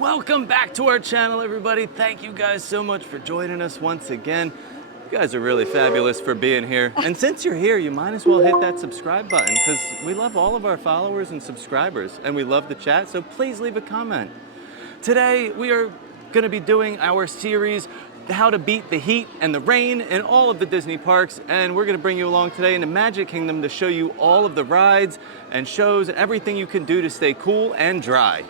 Welcome back to our channel, everybody. Thank you guys so much for joining us once again. You guys are really fabulous for being here. And since you're here, you might as well hit that subscribe button because we love all of our followers and subscribers and we love the chat, so please leave a comment. Today, we are going to be doing our series, How to Beat the Heat and the Rain in all of the Disney parks, and we're going to bring you along today in the Magic Kingdom to show you all of the rides and shows and everything you can do to stay cool and dry.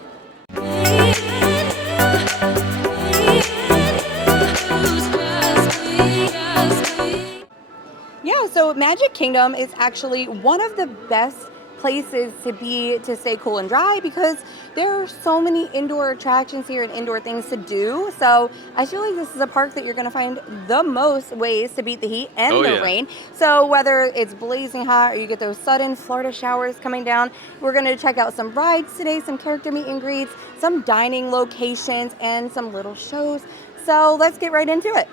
Yeah, so Magic Kingdom is actually one of the best places to be to stay cool and dry because there are so many indoor attractions here and indoor things to do. So I feel like this is a park that you're going to find the most ways to beat the heat and the rain. So whether it's blazing hot or you get those sudden Florida showers coming down, we're going to check out some rides today, some character meet and greets, some dining locations, and some little shows. So let's get right into it.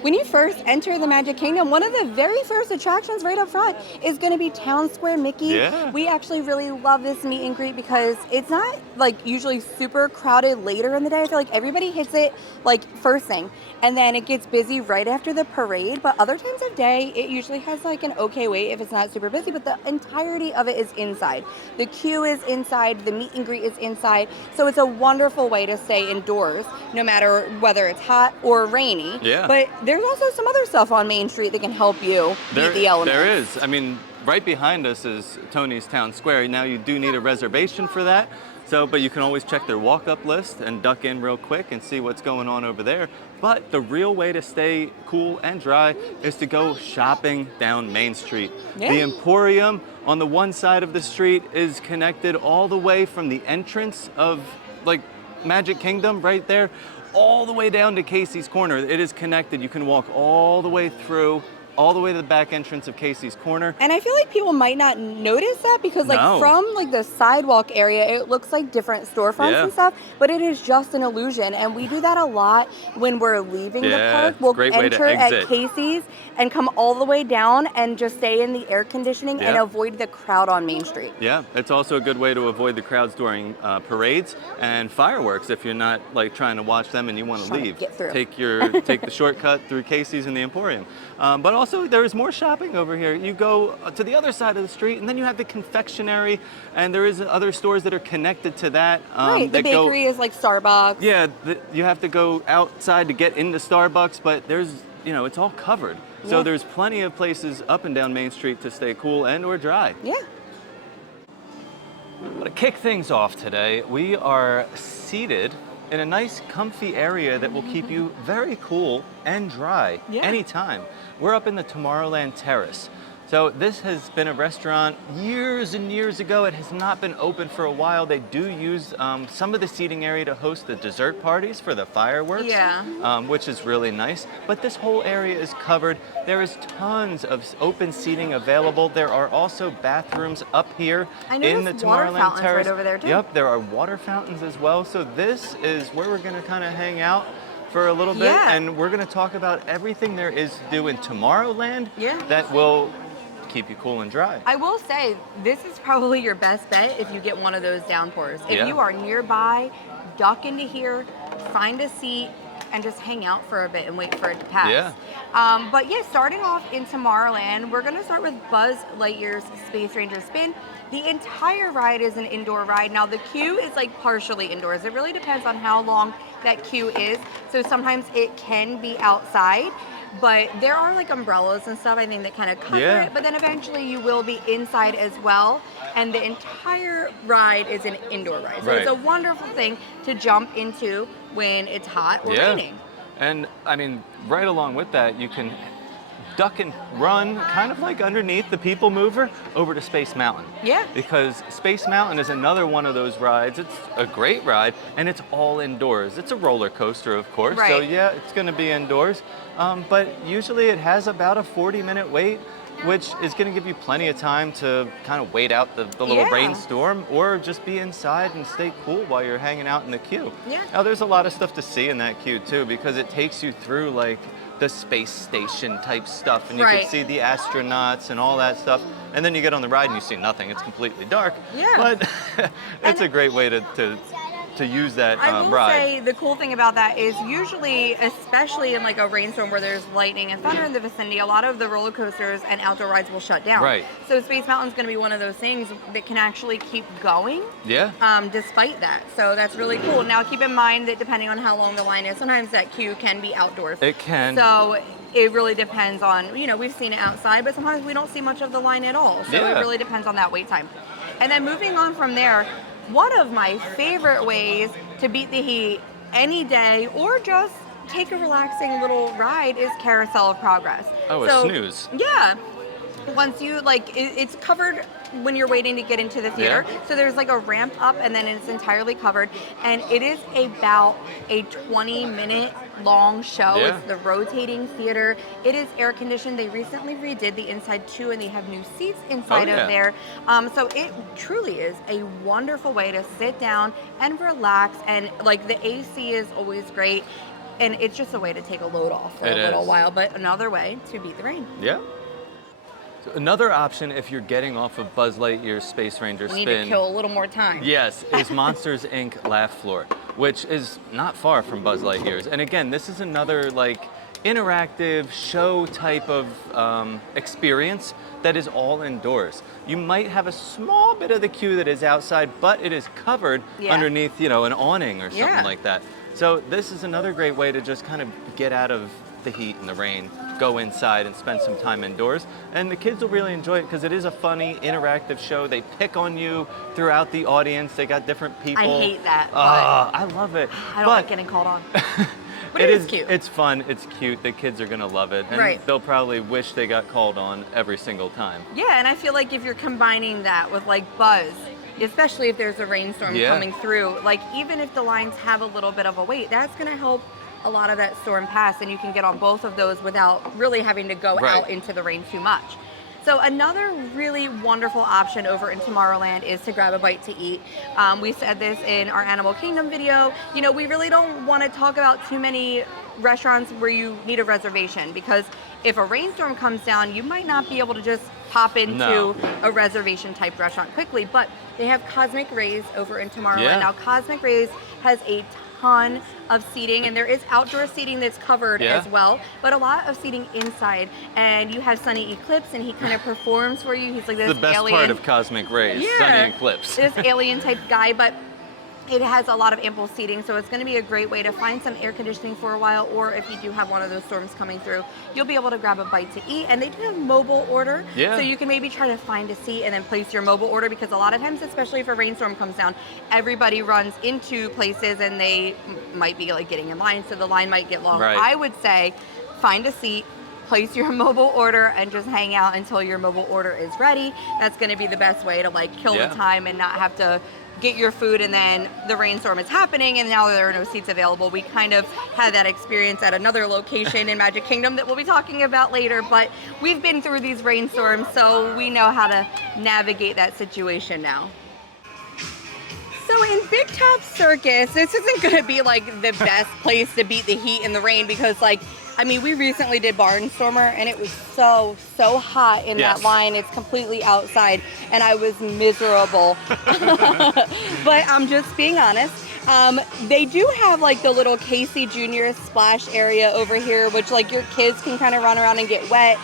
When you first enter the Magic Kingdom, one of the very first attractions right up front is going to be Town Square Mickey. Yeah. We actually really love this meet and greet because it's not like usually super crowded later in the day. I feel like everybody hits it like first thing, and then it gets busy right after the parade. But other times of day, it usually has like an okay wait if it's not super busy, but the entirety of it is inside. The queue is inside, the meet and greet is inside. So it's a wonderful way to stay indoors, no matter whether it's hot or rainy. Yeah. But there's also some other stuff on Main Street that can help you beat the elements. There is. I mean, right behind us is Tony's Town Square. Now you do need a reservation for that. But you can always check their walk-up list and duck in real quick and see what's going on over there. But the real way to stay cool and dry is to go shopping down Main Street. Yeah. The Emporium on the one side of the street is connected all the way from the entrance of like Magic Kingdom right there, all the way down to Casey's Corner. It is connected. You can walk all the way through, all the way to the back entrance of Casey's Corner. And I feel like people might not notice that because from like the sidewalk area, it looks like different storefronts and stuff, but it is just an illusion. And we do that a lot when we're leaving the park. We'll enter at Casey's and come all the way down and just stay in the air conditioning and avoid the crowd on Main Street. Yeah, it's also a good way to avoid the crowds during parades and fireworks if you're not like trying to watch them and you want to leave. Take the shortcut through Casey's and the Emporium. But also there is more shopping over here. You go to the other side of the street and then you have the confectionery and there is other stores that are connected to that. Right, the bakery is like Starbucks. Yeah, you have to go outside to get into Starbucks, but there's, it's all covered. Yeah. So there's plenty of places up and down Main Street to stay cool and or dry. Yeah. Well, to kick things off today, we are seated in a nice comfy area that will keep you very cool and dry anytime. We're up in the Tomorrowland Terrace. So this has been a restaurant years and years ago. It has not been open for a while. They do use some of the seating area to host the dessert parties for the fireworks, which is really nice. But this whole area is covered. There is tons of open seating available. There are also bathrooms up here in the Tomorrowland Terrace. Right over there too. Yep, there are water fountains as well. So this is where we're going to kind of hang out for a little bit, and we're going to talk about everything there is to do in Tomorrowland that will keep you cool and dry. I will say, this is probably your best bet if you get one of those downpours. If you are nearby, duck into here, find a seat, and just hang out for a bit and wait for it to pass. Yeah. But starting off in Tomorrowland, we're gonna start with Buzz Lightyear's Space Ranger Spin. The entire ride is an indoor ride. Now the queue is like partially indoors. It really depends on how long that queue is. So sometimes it can be outside, but there are like umbrellas and stuff I think that kind of cover it, but then eventually you will be inside as well. And the entire ride is an indoor ride. So it's a wonderful thing to jump into when it's hot or raining. And I mean, right along with that, you can duck and run kind of like underneath the People Mover over to Space Mountain. Yeah. Because Space Mountain is another one of those rides. It's a great ride and it's all indoors. It's a roller coaster, of course. Right. So yeah, it's going to be indoors. But usually it has about a 40-minute wait, which is going to give you plenty of time to kind of wait out the little rainstorm or just be inside and stay cool while you're hanging out in the queue. Yeah. Now there's a lot of stuff to see in that queue too because it takes you through like the space station type stuff and you can see the astronauts and all that stuff. And then you get on the ride and you see nothing. It's completely dark. Yeah. But it's a great way to to use that I will ride. say the cool thing about that is usually, especially in like a rainstorm where there's lightning and thunder in the vicinity, a lot of the roller coasters and outdoor rides will shut down. Right. So Space Mountain's going to be one of those things that can actually keep going. Yeah. Despite that. So that's really cool. Now keep in mind that depending on how long the line is, sometimes that queue can be outdoors. It can. So it really depends on, we've seen it outside, but sometimes we don't see much of the line at all. So it really depends on that wait time. And then moving on from there, one of my favorite ways to beat the heat any day or just take a relaxing little ride is Carousel of Progress. Oh, a snooze. Yeah. Once you, it's covered when you're waiting to get into the theater. Yeah. So there's like a ramp up and then it's entirely covered. And it is about a 20-minute long show. Yeah. It's the rotating theater. It is air conditioned. They recently redid the inside too, and they have new seats inside of there. So it truly is a wonderful way to sit down and relax. And like the AC is always great. And it's just a way to take a load off for a little while, but another way to beat the rain. Yeah. So another option, if you're getting off of Buzz Lightyear's Space Ranger We spin, need to kill a little more time. yes, is Monsters Inc. Laugh Floor, which is not far from Buzz Lightyear's. And again, this is another interactive show type of experience that is all indoors. You might have a small bit of the queue that is outside, but it is covered underneath, an awning or something like that. So this is another great way to just kind of get out of the heat and the rain, go inside and spend some time indoors. And the kids will really enjoy it because it is a funny, interactive show. They pick on you throughout the audience. They got different people. I hate that. I love it. I don't like getting called on. But it is cute. It's fun. It's cute. The kids are going to love it. And they'll probably wish they got called on every single time. Yeah, and I feel like if you're combining that with Buzz, especially if there's a rainstorm coming through, even if the lines have a little bit of a wait, that's going to help a lot of that storm pass, and you can get on both of those without really having to go out into the rain too much. So another really wonderful option over in Tomorrowland is to grab a bite to eat. We said this in our Animal Kingdom video. We really don't want to talk about too many restaurants where you need a reservation, because if a rainstorm comes down, you might not be able to just pop into a reservation type restaurant quickly. But they have Cosmic Rays over in Tomorrowland. Now Cosmic Rays has a ton of seating, and there is outdoor seating that's covered as well, but a lot of seating inside. And you have Sunny Eclipse, and he kind of performs for you. He's like this the best alien part of Cosmic Rays, Sunny Eclipse. This alien type guy, but it has a lot of ample seating, so it's going to be a great way to find some air conditioning for a while, or if you do have one of those storms coming through, you'll be able to grab a bite to eat. And they do have mobile order, so you can maybe try to find a seat and then place your mobile order, because a lot of times, especially if a rainstorm comes down, everybody runs into places and they might be getting in line, so the line might get long. I would say find a seat, place your mobile order, and just hang out until your mobile order is ready. That's going to be the best way to kill the time and not have to get your food and then the rainstorm is happening and now there are no seats available. We kind of had that experience at another location in Magic Kingdom that we'll be talking about later, but we've been through these rainstorms, so we know how to navigate that situation now. So in Big Top Circus, this isn't going to be the best place to beat the heat and the rain, because we recently did Barnstormer and it was so hot in that line. It's completely outside and I was miserable. But I'm just being honest. They do have the little Casey Jr. splash area over here, which your kids can kind of run around and get wet.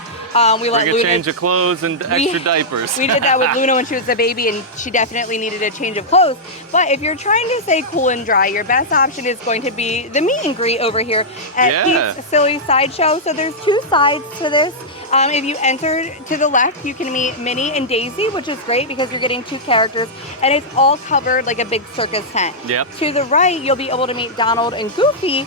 We let Luna change of clothes and extra diapers. We did that with Luna when she was a baby, and she definitely needed a change of clothes. But if you're trying to stay cool and dry, your best option is going to be the meet and greet over here at Pete's Silly Sideshow. So there's two sides to this. If you enter to the left, you can meet Minnie and Daisy, which is great because you're getting two characters, and it's all covered like a big circus tent. To the right, you'll be able to meet Donald and Goofy.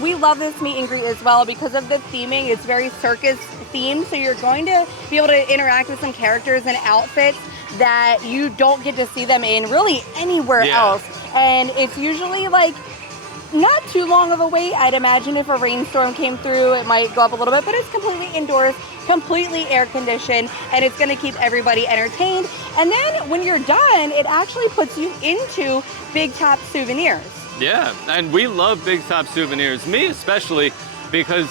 We love this meet and greet as well because of the theming. It's very circus themed, so you're going to be able to interact with some characters and outfits that you don't get to see them in really anywhere else. And it's usually not too long of a wait. I'd imagine if a rainstorm came through, it might go up a little bit, but it's completely indoors, completely air conditioned, and it's going to keep everybody entertained. And then when you're done, it actually puts you into Big Top Souvenirs. Yeah, and we love Big Top Souvenirs. Me especially. because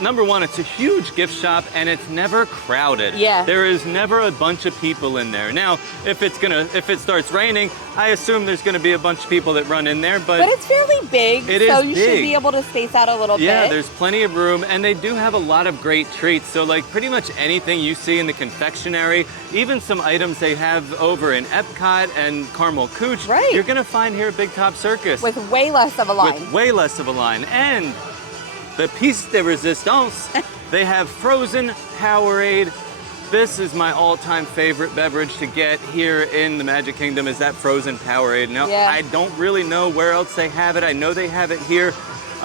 number one, it's a huge gift shop and it's never crowded. Yeah. There is never a bunch of people in there. Now, if it starts raining, I assume there's gonna be a bunch of people that run in there, but it's fairly big, so you should be able to space out a little bit. Yeah, there's plenty of room, and they do have a lot of great treats. So like pretty much anything you see in the confectionery, even some items they have over in Epcot and Carmel Cooch, you're gonna find here at Big Top Circus. With way less of a line. With way less of a line. And the piece de resistance, they have frozen Powerade. This is my all-time favorite beverage to get here in the Magic Kingdom, is that frozen Powerade. Now, I don't really know where else they have it. I know they have it here.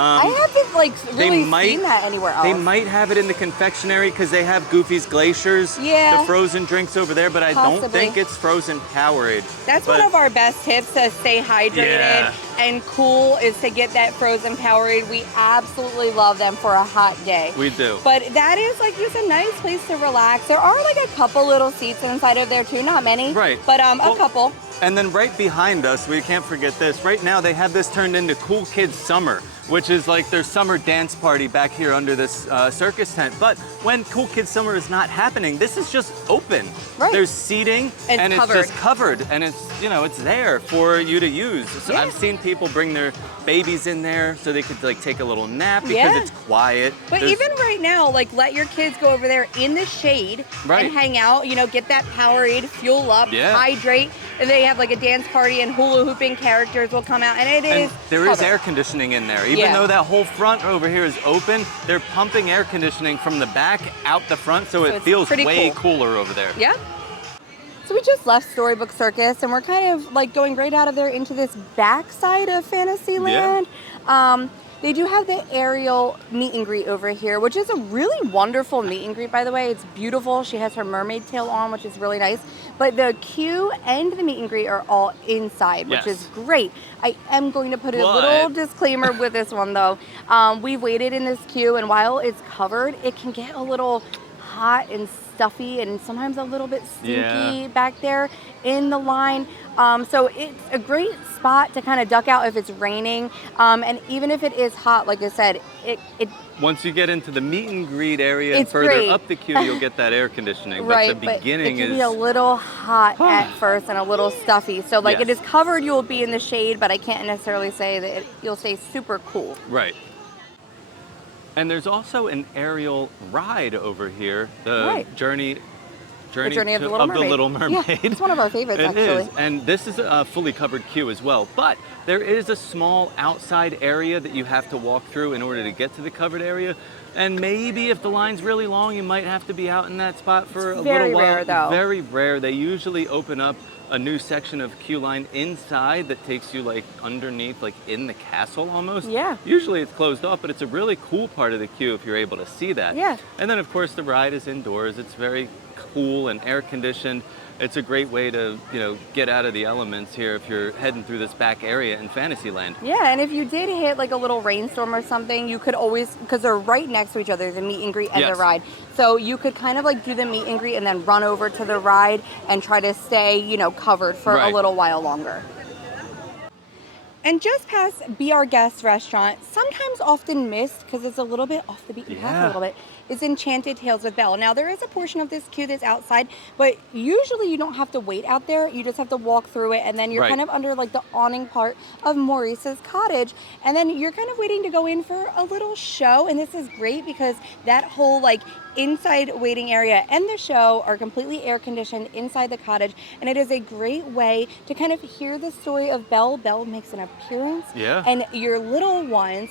I haven't really seen that anywhere else. They might have it in the confectionery because they have Goofy's Glaciers, the frozen drinks over there, but I don't think it's frozen Powerade. That's one of our best tips to stay hydrated and cool, is to get that frozen Powerade. We absolutely love them for a hot day. We do. But that is just a nice place to relax. There are a couple little seats inside of there too, not many. Right. But a couple. And then right behind us, we can't forget this. Right now they have this turned into Cool Kids Summer, which is like their summer dance party back here under this circus tent. But when Cool Kids Summer is not happening, this is just open. Right. There's seating and it's just covered, and it's it's there for you to use. So I've seen people bring their babies in there so they could take a little nap because it's quiet. But even right now, let your kids go over there in the shade and hang out. Get that Powerade, fuel up, hydrate. And they have a dance party and hula hooping characters will come out, and there is air conditioning in there. Even though that whole front over here is open, they're pumping air conditioning from the back out the front, so it feels way cooler over there. Yeah. So we just left Storybook Circus, and we're kind of going right out of there into this backside of Fantasyland. Yeah. They do have the Ariel meet and greet over here, which is a really wonderful meet and greet, by the way. It's beautiful. She has her mermaid tail on, which is really nice. But the queue and the meet and greet are all inside, which is great. I am going to put a little disclaimer with this one, though. We've waited in this queue, and while it's covered, it can get a little hot and stuffy and sometimes a little bit stinky back there in the line. So it's a great spot to kind of duck out if it's raining. And even if it is hot, like I said, it once you get into the meet and greet area and further up the queue, you'll get that air conditioning. But the beginning it can be a little hot at first and a little stuffy. So it is covered, you'll be in the shade, but I can't necessarily say that you'll stay super cool. Right. And there's also an aerial ride over here, the Journey of the Little Mermaid. Yeah, it's one of our favorites, actually. It is, and this is a fully covered queue as well. But there is a small outside area that you have to walk through in order to get to the covered area. And maybe if the line's really long, you might have to be out in that spot for a little while. Very rare, though. Very rare. They usually open up a new section of queue line inside that takes you underneath, in the castle almost. Yeah. Usually it's closed off, but it's a really cool part of the queue if you're able to see that. Yeah. And then of course the ride is indoors. It's very cool and air conditioned. It's a great way to, get out of the elements here if you're heading through this back area in Fantasyland. Yeah, and if you did hit a little rainstorm or something, you could always, because they're right next to each other, the meet and greet and the ride. So you could kind of do the meet and greet and then run over to the ride and try to stay, covered for a little while longer. And just past Be Our Guest restaurant, sometimes often missed because it's a little bit off the beaten path a little bit, is Enchanted Tales with Belle. Now, there is a portion of this queue that's outside, but usually you don't have to wait out there. You just have to walk through it, and then you're kind of under the awning part of Maurice's cottage, and then you're kind of waiting to go in for a little show. And this is great because that whole inside waiting area and the show are completely air conditioned inside the cottage, and it is a great way to kind of hear the story of Belle. Belle makes an appearance, and your little ones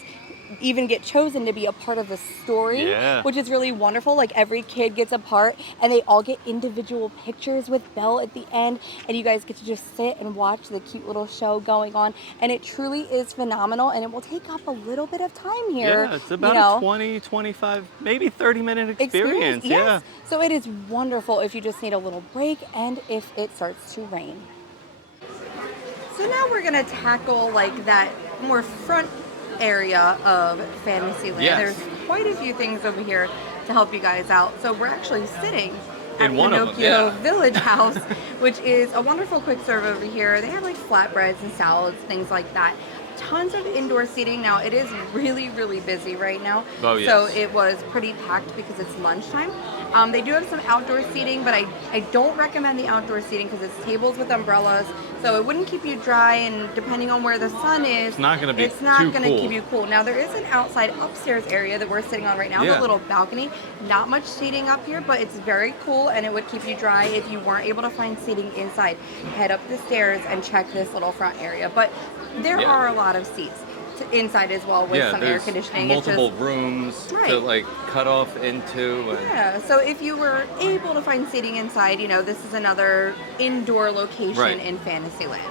even get chosen to be a part of the story, which is really wonderful. Every kid gets a part, and they all get individual pictures with Belle at the end, and you guys get to just sit and watch the cute little show going on, and it truly is phenomenal, and it will take up a little bit of time here. Yeah, it's about a 20, 25, maybe 30-minute experience. Yes. So it is wonderful if you just need a little break and if it starts to rain. So now we're going to tackle that more front area of Fantasyland. There's quite a few things over here to help you guys out. So we're actually sitting at Pinocchio Village House, which is a wonderful quick serve over here. They have flatbreads and salads, things like that. tons of indoor seating. Now, it is really, really busy right now. Oh, yes. So it was pretty packed because it's lunchtime. They do have some outdoor seating, but I don't recommend the outdoor seating because it's tables with umbrellas. So it wouldn't keep you dry, and depending on where the sun is, It's not going to be it's not too going to cool. keep you cool. Now, there is an outside upstairs area that we're sitting on right now, Yeah. the little balcony. Not much seating up here, but it's very cool, and it would keep you dry if you weren't able to find seating inside. Head up the stairs and check this little front area. But there Yeah. are a lot of seats inside as well with some air there's conditioning. multiple rooms Right. to like cut off into. And Yeah, so if you were able to find seating inside, this is another indoor location Right. in Fantasyland.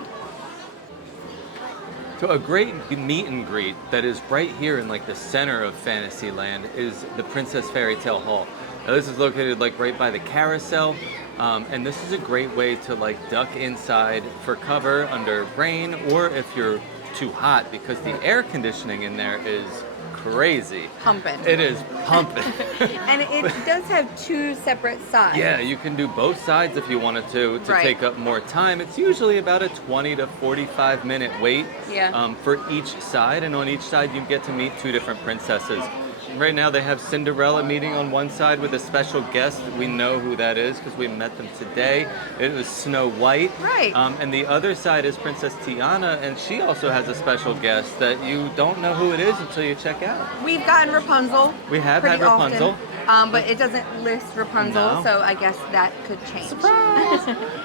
So a great meet and greet that is right here in like the center of Fantasyland is the Princess Fairy Tale Hall. Now this is located like right by the carousel, and this is a great way to like duck inside for cover under rain, or if you're too hot, because the air conditioning in there is crazy. Pumping. It is pumping. And it does have two separate sides. Yeah, you can do both sides if you wanted to Right. take up more time. It's usually about a 20 to 45 minute wait Yeah. for each side, and on each side you get to meet two different princesses. Right now they have Cinderella meeting on one side with a special guest. We know who that is because we met them today. It was Snow White. Right. And the other side is Princess Tiana, and she also has a special guest that you don't know who it is until you check out. We've gotten Rapunzel. We have pretty had Rapunzel. Often, but it doesn't list Rapunzel, No. so I guess that could change.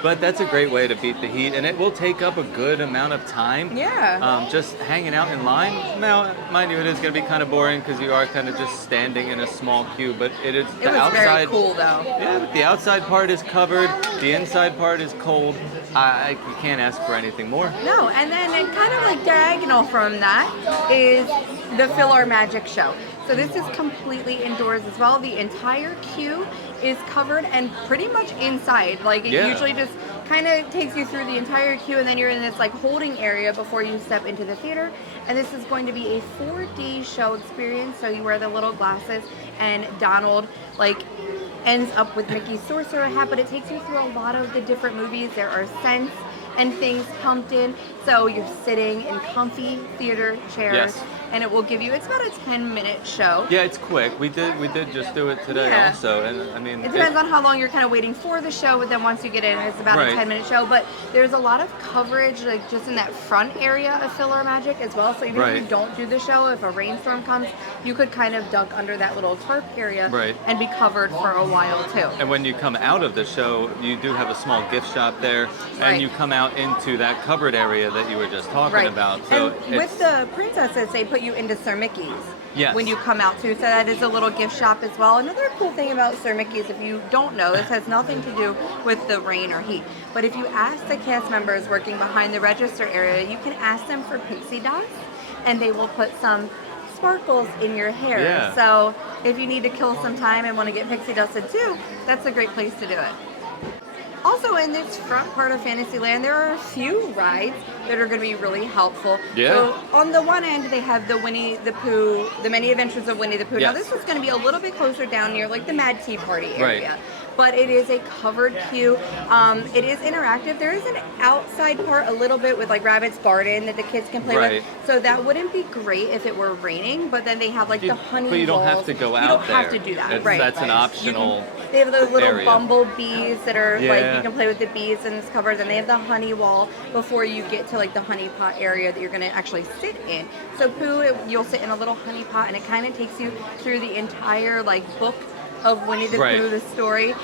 But that's a great way to beat the heat, and it will take up a good amount of time. Yeah. Just hanging out in line. Now, mind you, it is going to be kind of boring because you are kind of just standing in a small queue. But it is It the was outside. very cool, though. Yeah, but the outside part is covered. The inside part is cold. You can't ask for anything more. No, and then kind of like diagonal from that is the Fill Our Magic show. So this is completely indoors as well. The entire queue is covered and pretty much inside. Like it Yeah. usually just kind of takes you through the entire queue, and then you're in this like holding area before you step into the theater. And this is going to be a 4D show experience. So you wear the little glasses, and Donald ends up with Mickey's sorcerer hat, but it takes you through a lot of the different movies. There are scents and things pumped in, so you're sitting in comfy theater chairs. Yes. And it will give you, it's about a 10-minute show. Yeah, it's quick. We did just do it today Yeah. also, and I mean. It depends on how long you're kind of waiting for the show, but then once you get in, it's about Right. a 10-minute show. But there's a lot of coverage, like just in that front area of Fill Our Magic as well. So even if Right. you don't do the show, if a rainstorm comes, you could kind of duck under that little tarp area Right. and be covered for a while too. And when you come out of the show, you do have a small gift shop there, and Right. you come out into that covered area that you were just talking about. So and with the princesses, they put you into Sir Mickey's Yes. when you come out too. So that is a little gift shop as well. Another cool thing about Sir Mickey's, if you don't know, this has nothing to do with the rain or heat. But if you ask the cast members working behind the register area, you can ask them for pixie dust, and they will put some sparkles in your hair. Yeah. So if you need to kill some time and want to get pixie dusted too, that's a great place to do it. Also, in this front part of Fantasyland, there are a few rides that are going to be really helpful. Yeah. So, on the one end, they have the Winnie the Pooh, the Many Adventures of Winnie the Pooh. Now, Yes. this is going to be a little bit closer down near, like, the Mad Tea Party area. Right. But it is a covered queue. It is interactive. There is an outside part a little bit with, like, Rabbit's Garden that the kids can play Right. with. So, that wouldn't be great if it were raining. But then they have, like, the honey But you don't have walls. to go out You don't have there. to do that, That's- right. that's an optional They have those little area. bumblebees that are like Yeah. you can play with the bees and it's covered. And they have the honey wall before you get to like the honey pot area that you're going to actually sit in. So Pooh, you'll sit in a little honey pot, and it kind of takes you through the entire like book of Winnie the Right. Pooh, the story.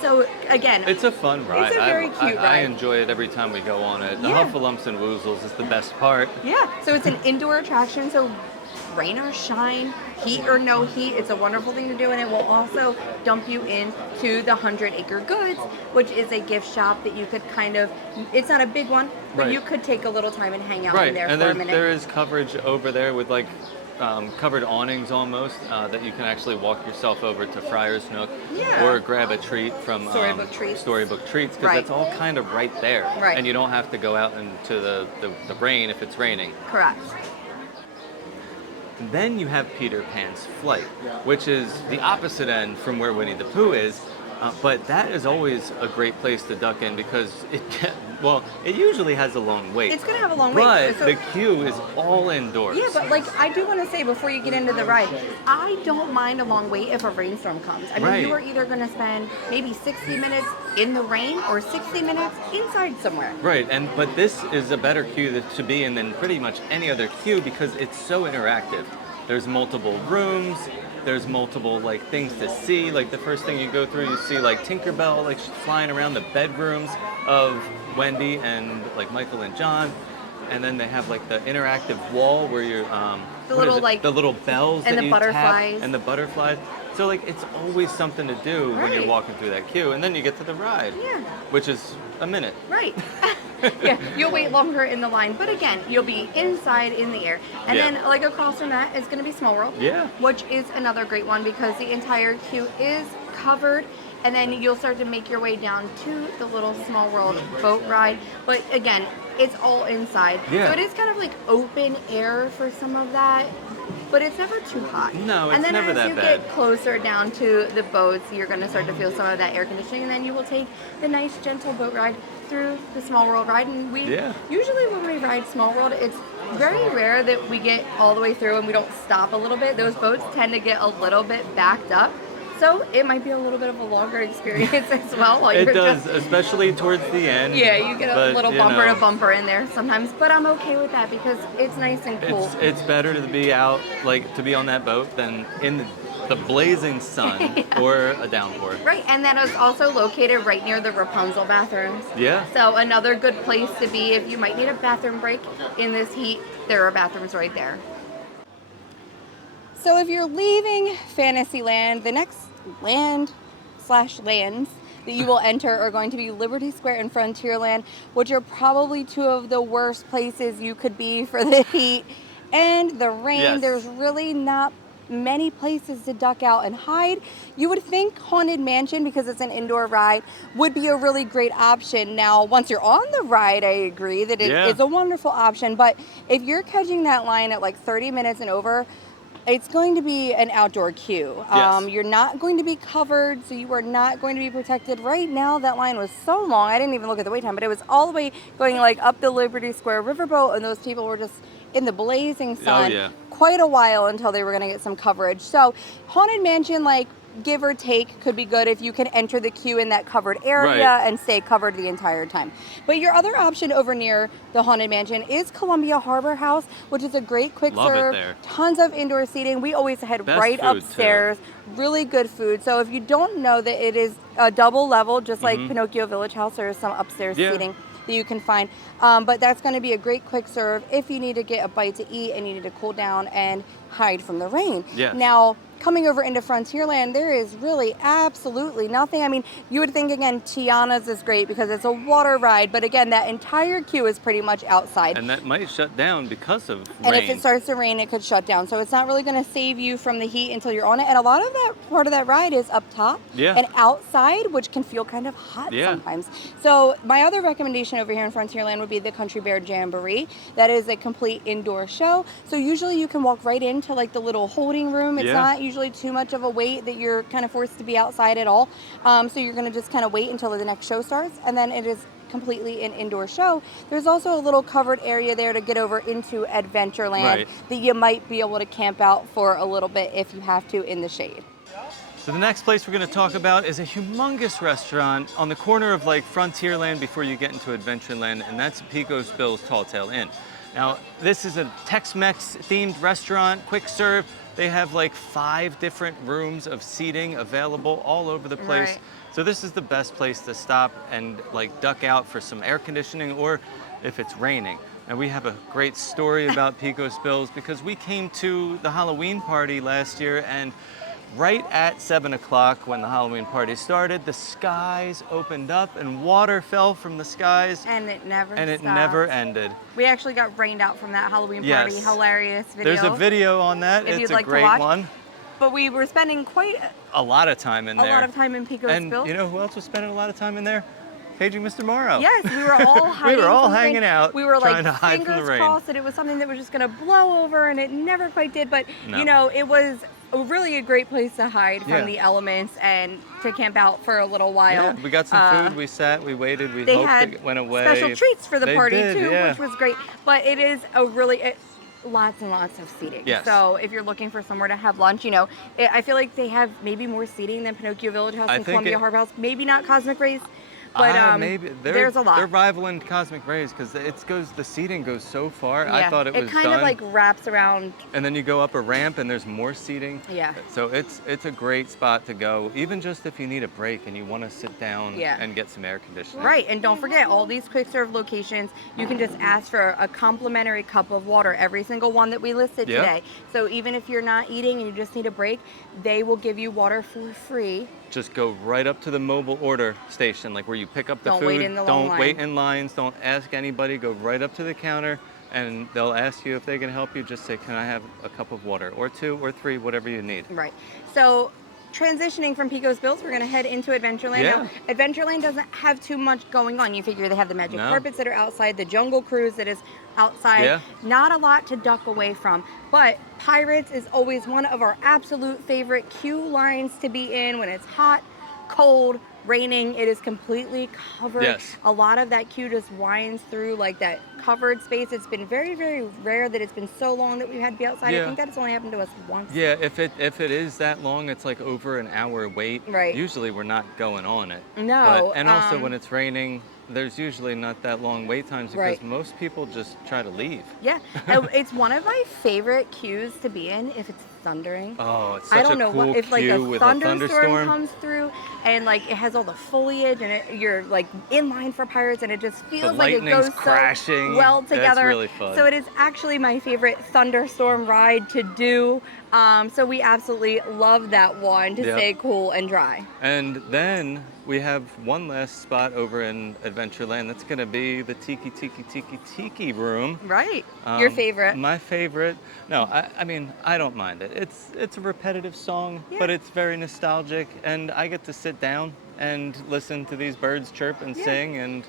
So again, It's a fun ride. It's a very cute I ride. enjoy it every time we go on it. The Yeah. Huffalumps and Woozles is the best part. yeah. So it's an indoor attraction. So rain or shine, heat or no heat, it's a wonderful thing to do, and it will also dump you into the 100 Acre Goods, which is a gift shop that you could kind of, it's not a big one, but Right. you could take a little time and hang out Right, in there and for there, a minute. there is coverage over there with like covered awnings almost that you can actually walk yourself over to Friar's Nook Yeah. or grab a treat from Storybook Treats. Storybook Treats, because Right. it's all kind of right there. Right. And you don't have to go out into the rain if it's raining. Correct. Then you have Peter Pan's Flight, which is the opposite end from where Winnie the Pooh is. But that is always a great place to duck in because it usually has a long wait. It's gonna have a long wait. But the queue is all indoors. Yeah, but like I do want to say before you get into the ride, I don't mind a long wait if a rainstorm comes. I mean, you are either gonna spend maybe 60 minutes in the rain or 60 minutes inside somewhere. Right, but this is a better queue to be in than pretty much any other queue because it's so interactive. There's multiple rooms. There's multiple like things to see. Like the first thing you go through, you see like Tinkerbell like flying around the bedrooms of Wendy and like Michael and John, and then they have like the interactive wall where you're the little bells and that the you butterflies tap, and the butterflies. So like it's always something to do when you're walking through that queue, and then you get to the ride, which is a minute. Right. Yeah, you'll wait longer in the line, but again, you'll be inside in the air. And then like across from that is going to be Small World, which is another great one because the entire queue is covered. And then you'll start to make your way down to the little Small World boat ride. But again, it's all inside. Yeah. So it is kind of like open air for some of that, but it's never too hot. No, it's never that bad. And then as you get closer down to the boats, you're going to start to feel some of that air conditioning. And then you will take the nice, gentle boat ride through the Small World ride. And we usually when we ride Small World, it's very rare that we get all the way through and we don't stop a little bit. Those boats tend to get a little bit backed up. So it might be a little bit of a longer experience as well. While it does, especially towards the end. Yeah, you get a little bumper to bumper in there sometimes, but I'm okay with that because it's nice and cool. It's better to be out, like to be on that boat than in the blazing sun or a downpour. Right, and that is also located right near the Rapunzel bathrooms. Yeah. So another good place to be if you might need a bathroom break in this heat, there are bathrooms right there. So if you're leaving Fantasyland, the next lands that you will enter are going to be Liberty Square and Frontierland, which are probably two of the worst places you could be for the heat and the rain. Yes. There's really not many places to duck out and hide. You would think Haunted Mansion, because it's an indoor ride, would be a really great option. Now, once you're on the ride, I agree that it is a wonderful option, but if you're catching that line at like 30 minutes and over, it's going to be an outdoor queue. You're not going to be covered, so you are not going to be protected. Right now, that line was so long, I didn't even look at the wait time, but it was all the way going like up the Liberty Square riverboat, and those people were just in the blazing sun quite a while until they were going to get some coverage. So Haunted Mansion, like give or take, could be good if you can enter the queue in that covered area and stay covered the entire time. But your other option over near the Haunted Mansion is Columbia Harbor House, which is a great quick serve. Tons of indoor seating. We always head right upstairs. Really good food. So if you don't know that it is a double level, just like Pinocchio Village House, there is some upstairs seating that you can find. But that's going to be a great quick serve if you need to get a bite to eat and you need to cool down and hide from the rain. Now, coming over into Frontierland, there is really absolutely nothing. I mean, you would think, again, Tiana's is great because it's a water ride, but again, that entire queue is pretty much outside. And that might shut down because of rain. And if it starts to rain, it could shut down. So it's not really going to save you from the heat until you're on it. And a lot of that part of that ride is up top and outside, which can feel kind of hot sometimes. So my other recommendation over here in Frontierland would be the Country Bear Jamboree. That is a complete indoor show. So usually you can walk right into like the little holding room. It's not usually too much of a wait that you're kind of forced to be outside at all. So you're going to just kind of wait until the next show starts, and then it is completely an indoor show. There's also a little covered area there to get over into Adventureland that you might be able to camp out for a little bit if you have to in the shade. So the next place we're going to talk about is a humongous restaurant on the corner of like Frontierland before you get into Adventureland, and that's Picos Bill's Tall Tale Inn. Now, this is a Tex-Mex themed restaurant, quick serve. They have like 5 different rooms of seating available all over the place. So this is the best place to stop and like duck out for some air conditioning or if it's raining. And we have a great story about Picos Bill's because we came to the Halloween party last year, and right at 7 o'clock when the Halloween party started, the skies opened up and water fell from the skies. And it never stopped. It never ended. We actually got rained out from that Halloween party. Hilarious video. There's a video on that. It's a great one. But we were spending quite a lot of time in there. A lot of time in Picos Bill. And you know who else was spending a lot of time in there? Paging Mr. Morrow. Yes, we were all hiding. We were all hanging out. We were trying like to hide from the fingers rain. crossed that it was something that was just going to blow over, and it never quite did. But you know, it was really a great place to hide from the elements and to camp out for a little while. Yeah, we got some food, we sat, we waited, we They hoped had it went away. special treats for the party too, yeah. which was great. But it is a really lots and lots of seating. Yes. So if you're looking for somewhere to have lunch, you know, I feel like they have maybe more seating than Pinocchio Village House and Columbia Harbor House. Maybe not Cosmic Rays. But maybe there's a lot. They're rivaling Cosmic Rays because the seating goes so far. Yeah. I thought it was It kind of like wraps around. And then you go up a ramp and there's more seating. Yeah. So it's a great spot to go, even just if you need a break and you want to sit down and get some air conditioning. Right, and don't forget all these quick serve locations. You can just ask for a complimentary cup of water. Every single one that we listed today. So even if you're not eating and you just need a break, they will give you water for free. Just go right up to the mobile order station, like where you pick up the food. Don't wait in the long line. Wait in lines. Don't ask anybody. Go right up to the counter, and they'll ask you if they can help you. Just say, "Can I have a cup of water, or 2 or 3, whatever you need." Right. So transitioning from Picos Bills, we're going to head into Adventureland. Yeah. Now, Adventureland doesn't have too much going on. You figure they have the magic carpets that are outside, the jungle cruise that is outside. Yeah. Not a lot to duck away from. But Pirates is always one of our absolute favorite queue lines to be in when it's hot, cold, raining. It is completely covered. Yes. A lot of that queue just winds through like that covered space. It's been very, very rare that it's been so long that we've had to be outside. I think that's only happened to us once. Yeah, if it is that long, it's like over an hour wait. Right. Usually we're not going on it. No. And also when it's raining, there's usually not that long wait times because most people just try to leave. Yeah, it's one of my favorite queues to be in if it's thundering. Oh, it's such I don't know a cool if like queue a with thunderstorm comes through and like it has all the foliage and you're like in line for Pirates and it just feels like it goes crashing. so well together. That's really fun. So it is actually my favorite thunderstorm ride to do. So we absolutely love that one to stay cool and dry. And then we have one last spot over in Adventureland. That's going to be the Tiki Room. Right. Your favorite. My favorite. No, I mean, I don't mind it. It's a repetitive song, but it's very nostalgic. And I get to sit down and listen to these birds chirp and sing and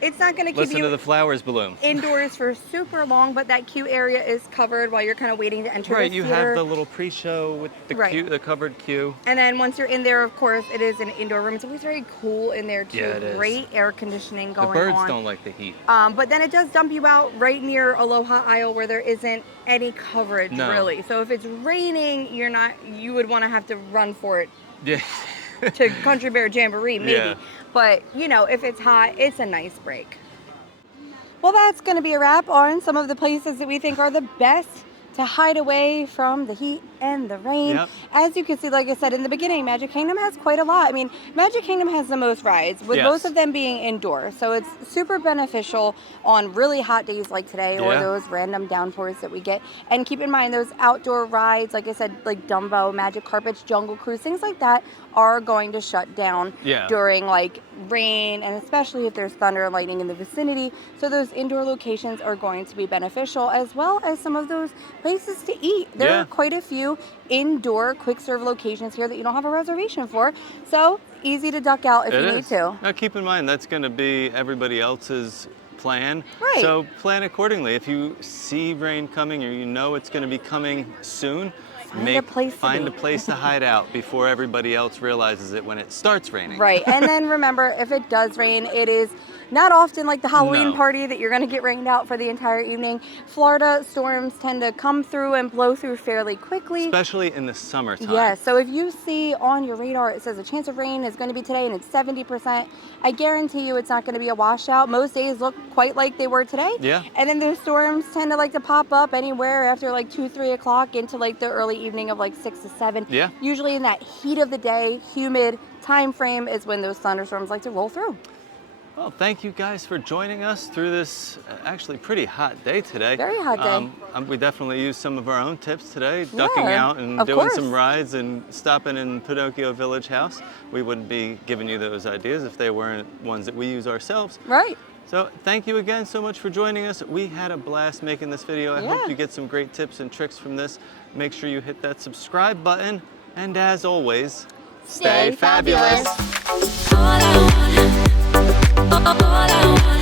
it's not going to keep listen you to the flowers bloom indoors for super long, but that queue area is covered while you're kind of waiting to enter the theater. You have the little pre-show with the queue, the covered queue. And then once you're in there, of course, it is an indoor room. It's always very cool in there too. Yeah, it is. Great air conditioning going on. The birds don't like the heat. But then it does dump you out right near Aloha Isle where there isn't any coverage really. So if it's raining, you would want to have to run for it. Yeah. To Country Bear Jamboree, maybe. Yeah. But, you know, if it's hot, it's a nice break. Well, that's going to be a wrap on some of the places that we think are the best to hide away from the heat and the rain. Yep. As you can see, like I said in the beginning, Magic Kingdom has quite a lot. I mean, Magic Kingdom has the most rides, with most of them being indoor. So it's super beneficial on really hot days like today or those random downpours that we get. And keep in mind, those outdoor rides, like I said, like Dumbo, Magic Carpets, Jungle Cruise, things like that are going to shut down during like rain, and especially if there's thunder and lightning in the vicinity. So those indoor locations are going to be beneficial, as well as some of those places to eat. There are quite a few indoor quick serve locations here that you don't have a reservation for. So easy to duck out if you need to. Now keep in mind, that's going to be everybody else's plan. Right. So plan accordingly. If you see rain coming or you know it's going to be coming soon, find a place to hide out before everybody else realizes it when it starts raining. Right. And then remember, if it does rain, it is not often like the Halloween party that you're going to get rained out for the entire evening. Florida storms tend to come through and blow through fairly quickly. Especially in the summertime. Yes. So if you see on your radar, it says a chance of rain is going to be today and it's 70%, I guarantee you it's not going to be a washout. Most days look quite like they were today. Yeah. And then those storms tend to like to pop up anywhere after like 2, 3 o'clock into like the early evening of like 6 to 7. Yeah. Usually in that heat of the day, humid time frame is when those thunderstorms like to roll through. Well, thank you guys for joining us through this actually pretty hot day today. Very hot day. We definitely used some of our own tips today, ducking out and doing some rides and stopping in Pinocchio Village House. We wouldn't be giving you those ideas if they weren't ones that we use ourselves. Right. So thank you again so much for joining us. We had a blast making this video. I hope you get some great tips and tricks from this. Make sure you hit that subscribe button. And as always, stay fabulous. All I want